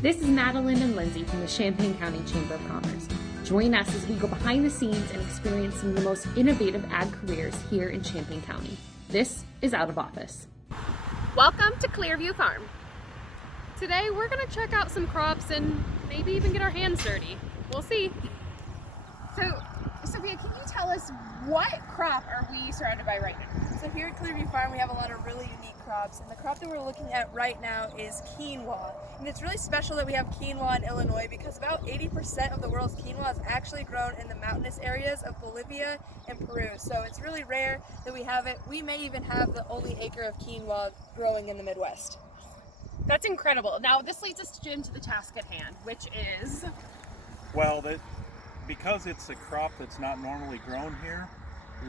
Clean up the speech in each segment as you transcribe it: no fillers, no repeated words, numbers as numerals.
This is Madeline and Lindsay from the Champaign County Chamber of Commerce. Join us as we go behind the scenes and experience some of the most innovative ag careers here in Champaign County. This is Out of Office. Welcome to Clearview Farm. Today we're going to check out some crops and maybe even get our hands dirty. We'll see. So, Sophia, can you tell us what crop are we surrounded by right now? So here at Clearview Farm we have a lot of really unique crops, and the crop that we're looking at right now is quinoa. And it's really special that we have quinoa in Illinois because about 80% of the world's quinoa is actually grown in the mountainous areas of Bolivia and Peru. So it's really rare that we have it. We may even have the only acre of quinoa growing in the Midwest. That's incredible. Now this leads us into the task at hand, which is... Well, because it's a crop that's not normally grown here,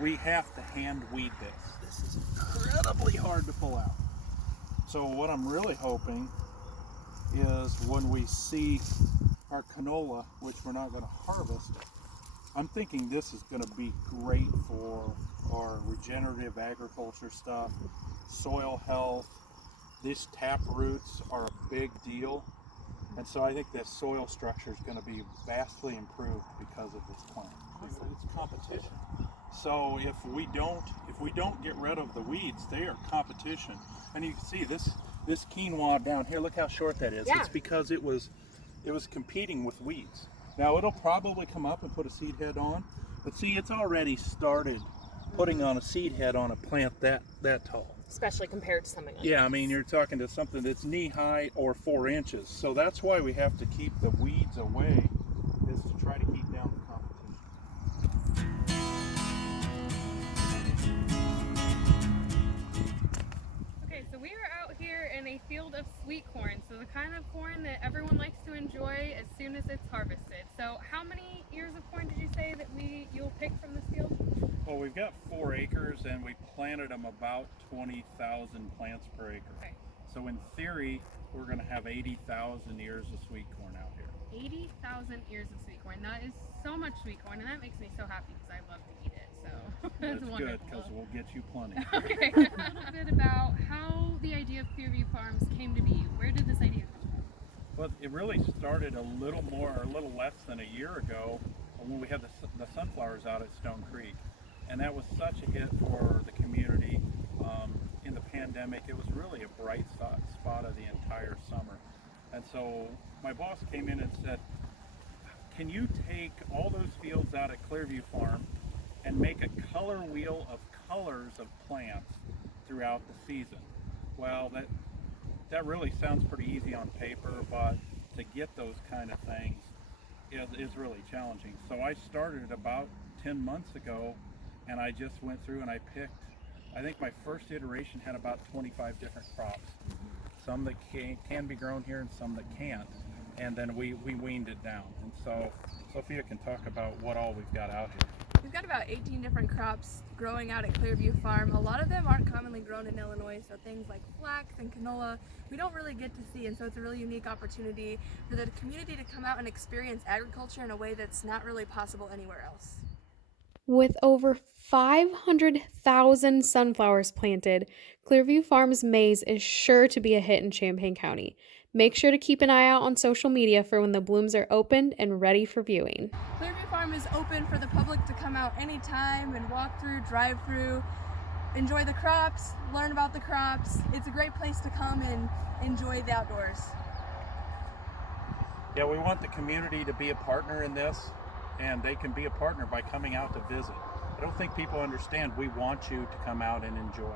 we have to hand weed this. This is incredibly hard to pull out. So what I'm really hoping is when we see our canola, which we're not going to harvest, I'm thinking this is going to be great for our regenerative agriculture stuff, soil health. These tap roots are a big deal. And so I think the soil structure is going to be vastly improved because of this plant. It's competition. So if we don't get rid of the weeds, they are competition. And you can see this quinoa down here. Look how short that is. Yeah. It's because it was competing with weeds. Now it'll probably come up and put a seed head on, but see, it's already started putting on a seed head on a plant that tall. Especially compared to something like Yeah, this. I mean, you're talking to something that's knee-high or 4 inches. So that's why we have to keep the weeds away, is to try to keep down the competition. Okay, so we are out here in a field of sweet corn. So the kind of corn that everyone likes to enjoy as soon as it's harvested. So how many ears of corn did you say that you'll pick from this field? Well, we've got 4 acres and we planted them about 20,000 plants per acre. Okay. So in theory, we're going to have 80,000 ears of sweet corn out here. 80,000 ears of sweet corn. That is so much sweet corn, and that makes me so happy because I love to eat it. So that's That's wonderful. good, because we'll get you plenty. Okay. A little bit about how the idea of Clearview Farms came to be. Where did this idea come from? Well, it really started a little less than a year ago when we had the sunflowers out at Stone Creek. And that was such a hit for the community in the pandemic. It was really a bright spot of the entire summer. And so my boss came in and said, can you take all those fields out at Clearview Farm and make a color wheel of colors of plants throughout the season? Well, that really sounds pretty easy on paper, but to get those kind of things is really challenging. So I started about 10 months ago, and I just went through and I picked, I think my first iteration had about 25 different crops. Some that can be grown here and some that can't. And then we weaned it down. And so Sophia can talk about what all we've got out here. We've got about 18 different crops growing out at Clearview Farm. A lot of them aren't commonly grown in Illinois, so things like flax and canola we don't really get to see, and so it's a really unique opportunity for the community to come out and experience agriculture in a way that's not really possible anywhere else. With over 500,000 sunflowers planted, Clearview Farm's maze is sure to be a hit in Champaign County. Make sure to keep an eye out on social media for when the blooms are opened and ready for viewing. Clearview Farm is open for the public to come out anytime and walk through, drive through, enjoy the crops, learn about the crops. It's a great place to come and enjoy the outdoors. Yeah, we want the community to be a partner in this, and they can be a partner by coming out to visit. I don't think people understand we want you to come out and enjoy.